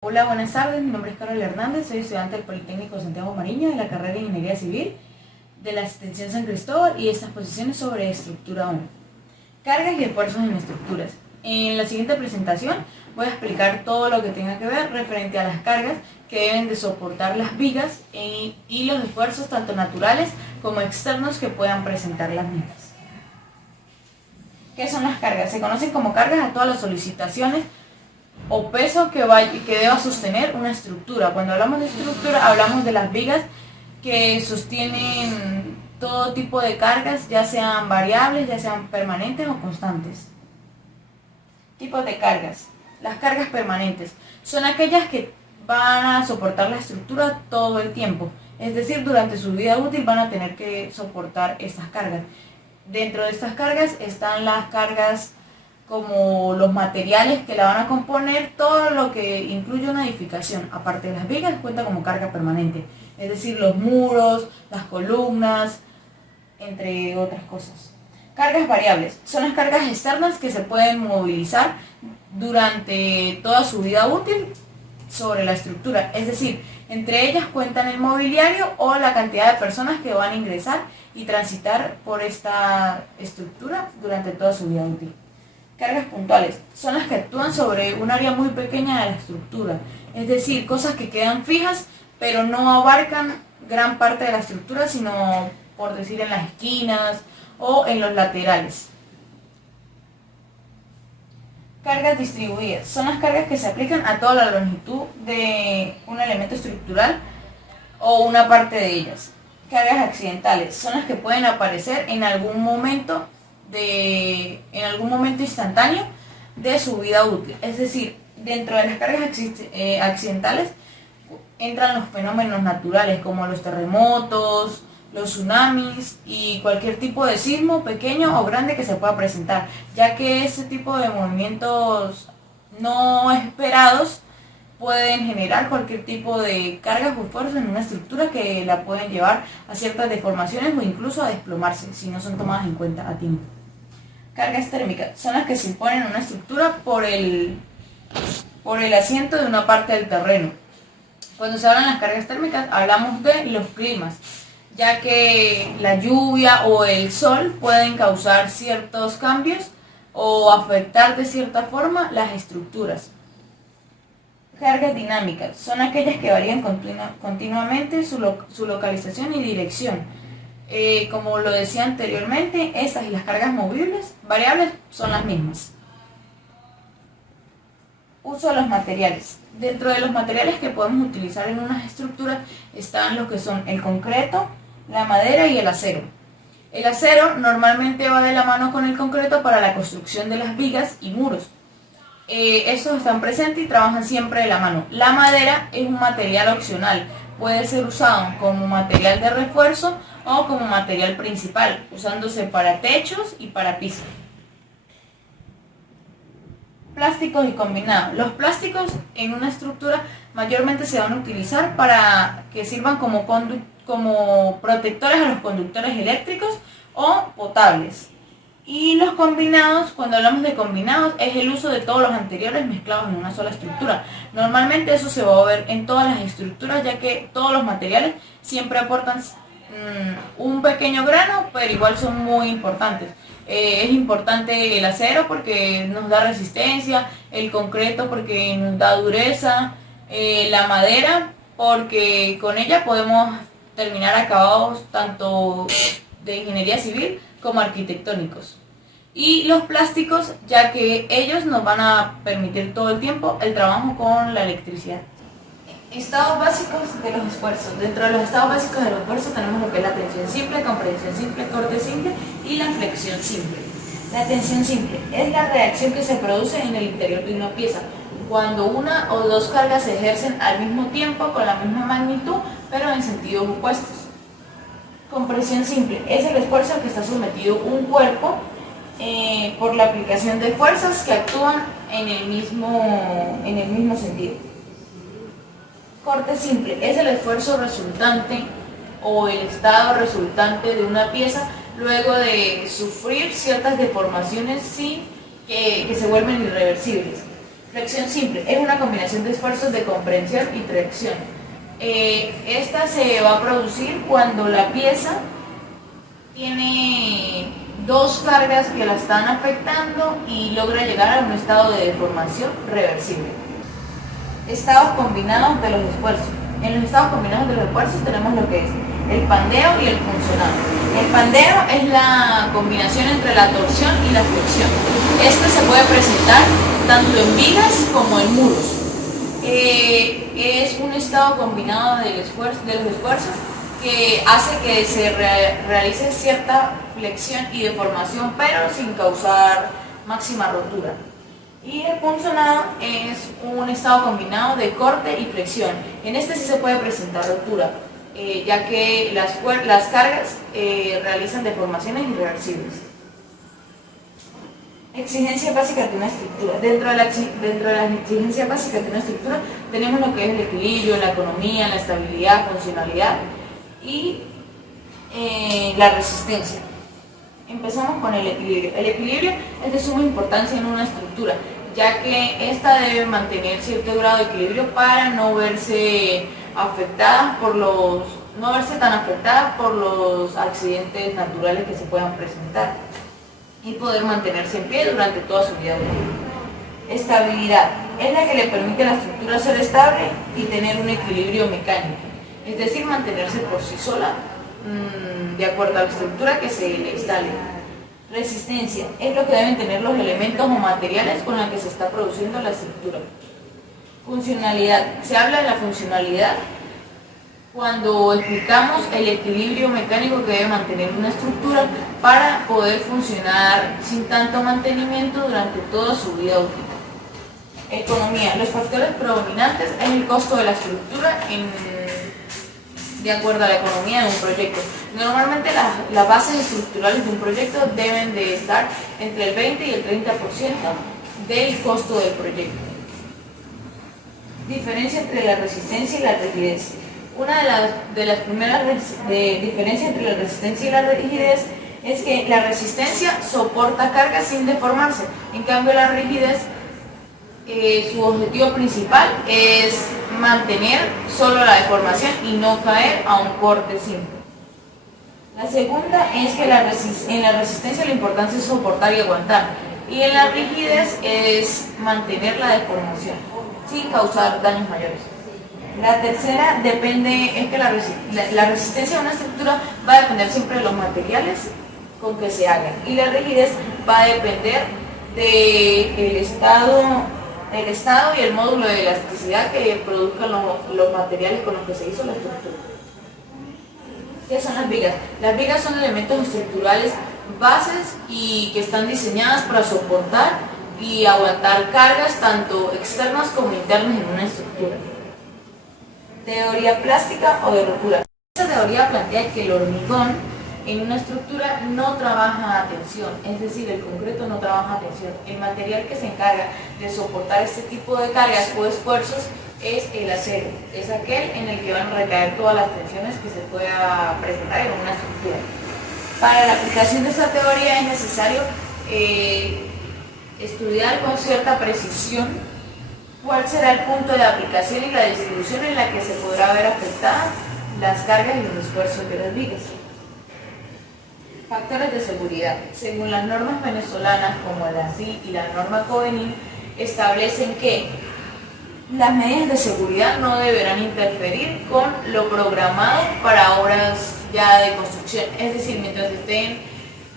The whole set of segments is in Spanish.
Hola, buenas tardes, mi nombre es Carol Hernández, soy estudiante del Politécnico Santiago Mariño de la carrera de Ingeniería Civil de la Extensión San Cristóbal y estas posiciones sobre estructura 1. Cargas y esfuerzos en estructuras. En la siguiente presentación voy a explicar todo lo que tenga que ver referente a las cargas que deben de soportar las vigas y los esfuerzos tanto naturales como externos que puedan presentar las mismas. ¿Qué son las cargas? Se conocen como cargas a todas las solicitaciones o peso que deba sostener una estructura. Cuando hablamos de estructura hablamos de las vigas que sostienen todo tipo de cargas, ya sean variables, ya sean permanentes o constantes. Tipos de cargas. Las cargas permanentes son aquellas que van a soportar la estructura todo el tiempo, es decir, durante su vida útil van a tener que soportar estas cargas. Dentro de estas cargas están las cargas como los materiales que la van a componer, todo lo que incluye una edificación, aparte de las vigas, cuenta como carga permanente, es decir, los muros, las columnas, entre otras cosas. Cargas variables son las cargas externas que se pueden movilizar durante toda su vida útil sobre la estructura, es decir, entre ellas cuentan el mobiliario o la cantidad de personas que van a ingresar y transitar por esta estructura durante toda su vida útil. Cargas puntuales son las que actúan sobre un área muy pequeña de la estructura, es decir, cosas que quedan fijas pero no abarcan gran parte de la estructura, sino por decir en las esquinas o en los laterales. Cargas distribuidas son las cargas que se aplican a toda la longitud de un elemento estructural o una parte de ellas. Cargas accidentales son las que pueden aparecer en algún momento instantáneo de su vida útil, es decir, dentro de las cargas accidentales entran los fenómenos naturales como los terremotos, los tsunamis y cualquier tipo de sismo pequeño o grande que se pueda presentar, ya que ese tipo de movimientos no esperados pueden generar cualquier tipo de cargas o esfuerzos en una estructura que la pueden llevar a ciertas deformaciones o incluso a desplomarse si no son tomadas en cuenta a tiempo. Cargas térmicas son las que se imponen en una estructura por el asiento de una parte del terreno. Cuando se hablan de las cargas térmicas hablamos de los climas, ya que la lluvia o el sol pueden causar ciertos cambios o afectar de cierta forma las estructuras. Cargas dinámicas son aquellas que varían continuamente su localización y dirección. Como lo decía anteriormente, estas y las cargas movibles, variables, son las mismas. Uso de los materiales. Dentro de los materiales que podemos utilizar en unas estructuras están los que son el concreto, la madera y el acero. El acero normalmente va de la mano con el concreto para la construcción de las vigas y muros. Estos están presentes y trabajan siempre de la mano. La madera es un material opcional, puede ser usado como material de refuerzo o como material principal, usándose para techos y para pisos. Plásticos y combinados. Los plásticos en una estructura mayormente se van a utilizar para que sirvan como protectores a los conductores eléctricos o potables. Y los combinados, cuando hablamos de combinados, es el uso de todos los anteriores mezclados en una sola estructura. Normalmente eso se va a ver en todas las estructuras, ya que todos los materiales siempre aportan un pequeño grano, pero igual son muy importantes. Es importante el acero porque nos da resistencia, el concreto porque nos da dureza, la madera porque con ella podemos terminar acabados tanto de ingeniería civil como arquitectónicos. Y los plásticos, ya que ellos nos van a permitir todo el tiempo el trabajo con la electricidad. Estados básicos de los esfuerzos. Dentro de los estados básicos de los esfuerzos tenemos lo que es la tensión simple, compresión simple, corte simple y la flexión simple. La tensión simple es la reacción que se produce en el interior de una pieza cuando una o dos cargas se ejercen al mismo tiempo con la misma magnitud pero en sentidos opuestos. Compresión simple es el esfuerzo al que está sometido un cuerpo por la aplicación de fuerzas que actúan en el mismo sentido. Corte simple es el esfuerzo resultante o el estado resultante de una pieza luego de sufrir ciertas deformaciones sin que se vuelven irreversibles. Flexión simple es una combinación de esfuerzos de comprensión y tracción. Esta se va a producir cuando la pieza tiene dos cargas que la están afectando y logra llegar a un estado de deformación reversible. Estados combinados de los esfuerzos. En los estados combinados de los esfuerzos tenemos lo que es el pandeo y el funcionado. El pandeo es la combinación entre la torsión y la flexión. Este se puede presentar tanto en vigas como en muros. Es un estado combinado de los esfuerzos que hace que se realice cierta flexión y deformación, pero sin causar máxima rotura. Y el punzonado es un estado combinado de corte y flexión. En este sí se puede presentar rotura, ya que las cargas realizan deformaciones irreversibles. Exigencias básicas de una estructura. Dentro de las exigencias básicas de una estructura tenemos lo que es el equilibrio, la economía, la estabilidad, funcionalidad y la resistencia. Empezamos con el equilibrio. El equilibrio es de suma importancia en una estructura, ya que ésta debe mantener cierto grado de equilibrio para no verse tan afectada por los accidentes naturales que se puedan presentar y poder mantenerse en pie durante toda su vida útil. Estabilidad es la que le permite a la estructura ser estable y tener un equilibrio mecánico, es decir, mantenerse por sí sola de acuerdo a la estructura que se le instale. Resistencia es lo que deben tener los elementos o materiales con los que se está produciendo la estructura. Funcionalidad. Se habla de la funcionalidad cuando explicamos el equilibrio mecánico que debe mantener una estructura para poder funcionar sin tanto mantenimiento durante toda su vida útil. Economía. Los factores predominantes es el costo de la estructura de acuerdo a la economía de un proyecto. Normalmente las bases estructurales de un proyecto deben de estar entre el 20 y el 30% del costo del proyecto. Diferencia entre la resistencia y la rigidez. Una de las primeras diferencias entre la resistencia y la rigidez es que la resistencia soporta cargas sin deformarse. En cambio, la rigidez, su objetivo principal es mantener solo la deformación y no caer a un corte simple. La segunda es que en la resistencia la importancia es soportar y aguantar, y en la rigidez es mantener la deformación sin causar daños mayores. La tercera es que la resistencia de una estructura va a depender siempre de los materiales con que se hagan, y la rigidez va a depender del estado y el módulo de elasticidad que produzcan los materiales con los que se hizo la estructura. ¿Qué son las vigas? Las vigas son elementos estructurales bases y que están diseñadas para soportar y aguantar cargas tanto externas como internas en una estructura. Teoría plástica o de rotura. Esta teoría plantea que el hormigón en una estructura no trabaja a tensión, es decir, el concreto no trabaja a tensión. El material que se encarga de soportar este tipo de cargas o esfuerzos es el acero, es aquel en el que van a recaer todas las tensiones que se pueda presentar en una estructura. Para la aplicación de esta teoría es necesario estudiar con cierta precisión cuál será el punto de aplicación y la distribución en la que se podrá ver afectadas las cargas y los esfuerzos de las vigas. Factores de seguridad. Según las normas venezolanas como la CIL y la norma Covenant, establecen que las medidas de seguridad no deberán interferir con lo programado para obras ya de construcción. Es decir, mientras estén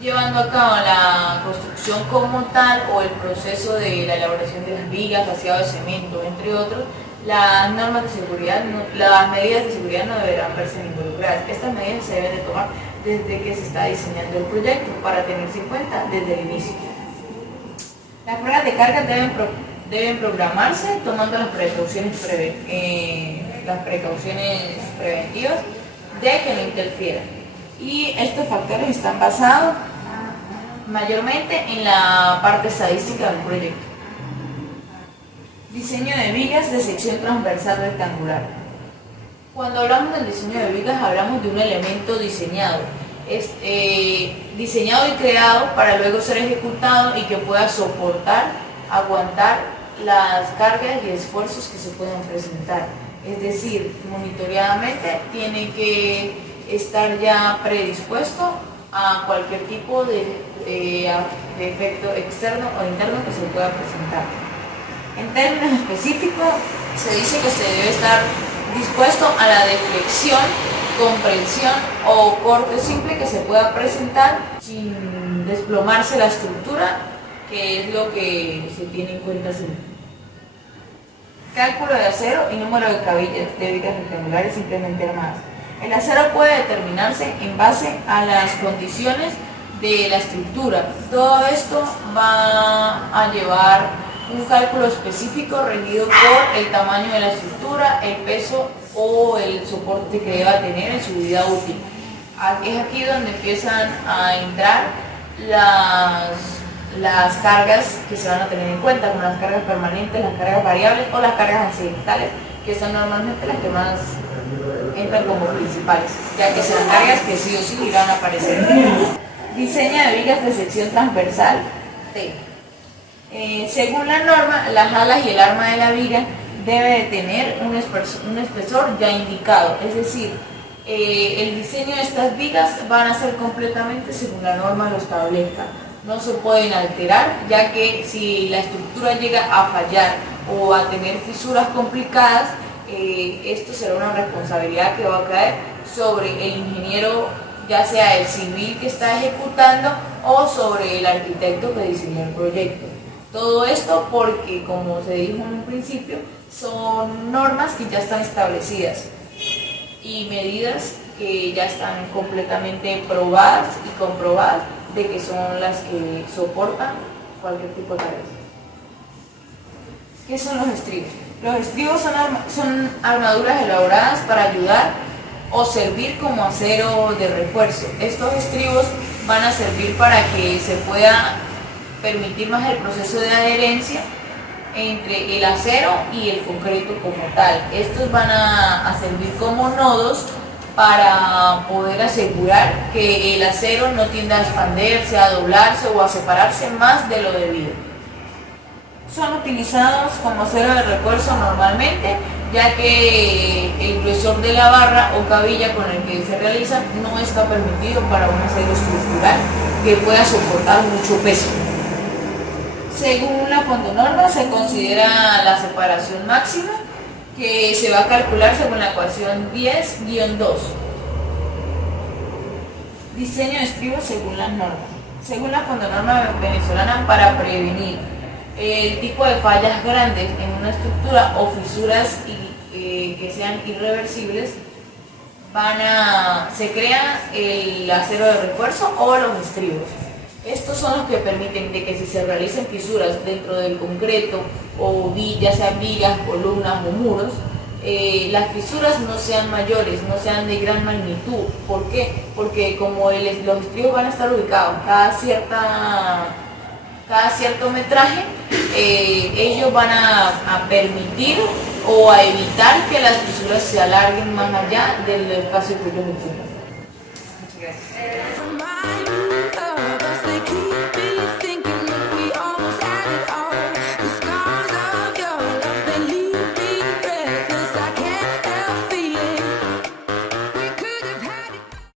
llevando a cabo la construcción como tal o el proceso de la elaboración de las vigas, vaciado de cemento, entre otros, las normas de seguridad, las medidas de seguridad no deberán verse involucradas. Estas medidas se deben de tomar desde que se está diseñando el proyecto para tenerse en cuenta desde el inicio. Las pruebas de carga deben programarse tomando las precauciones preventivas de que no interfieran. Y estos factores están basados mayormente en la parte estadística del proyecto. Diseño de vigas de sección transversal rectangular. Cuando hablamos del diseño de vigas hablamos de un elemento diseñado. es diseñado y creado para luego ser ejecutado y que pueda soportar, aguantar las cargas y esfuerzos que se puedan presentar. Es decir, monitoreadamente tiene que estar ya predispuesto a cualquier tipo de efecto externo o interno que se pueda presentar. En términos específicos, se dice que se debe estar dispuesto a la deflexión, comprensión o corte simple que se pueda presentar sin desplomarse la estructura, que es lo que se tiene en cuenta siempre. Cálculo de acero y número de cabillas de vigas rectangulares simplemente armadas. El acero puede determinarse en base a las condiciones de la estructura. Todo esto va a llevar un cálculo específico regido por el tamaño de la estructura, el peso o el soporte que deba tener en su vida útil. Es aquí donde empiezan a entrar las cargas que se van a tener en cuenta, como las cargas permanentes, las cargas variables o las cargas accidentales, que son normalmente las que más entran como principales, ya que serán cargas que sí o sí irán a aparecer. Diseño de vigas de sección transversal T. Según la norma, las alas y el arma de la viga debe de tener un espesor ya indicado, es decir, el diseño de estas vigas van a ser completamente según la norma lo establezca. No se pueden alterar, ya que si la estructura llega a fallar o a tener fisuras complicadas, esto será una responsabilidad que va a caer sobre el ingeniero, ya sea el civil que está ejecutando o sobre el arquitecto que diseñó el proyecto. Todo esto porque, como se dijo en un principio, son normas que ya están establecidas y medidas que ya están completamente probadas y comprobadas de que son las que soportan cualquier tipo de carga. ¿Qué son los estribos? Los estribos son armaduras elaboradas para ayudar o servir como acero de refuerzo. Estos estribos van a servir para que se pueda permitir más el proceso de adherencia entre el acero y el concreto como tal. Estos van a servir como nodos para poder asegurar que el acero no tienda a expandirse, a doblarse o a separarse más de lo debido. Son utilizados como acero de refuerzo normalmente, ya que el gruesor de la barra o cabilla con el que se realiza no está permitido para un acero estructural que pueda soportar mucho peso. Según la fondonorma se considera la separación máxima, que se va a calcular según la ecuación 10-2. Diseño de estribos según las normas. Según la fondonorma venezolana, para prevenir el tipo de fallas grandes en una estructura o fisuras que sean irreversibles, se crea el acero de refuerzo o los estribos. Estos son los que permiten de que si se realicen fisuras dentro del concreto o ya sean vigas, columnas o muros, las fisuras no sean mayores, no sean de gran magnitud. ¿Por qué? Porque como los estribos van a estar ubicados cada cierto metraje, ellos van a permitir o a evitar que las fisuras se alarguen más allá del espacio que ellos ocupan. Muchas gracias.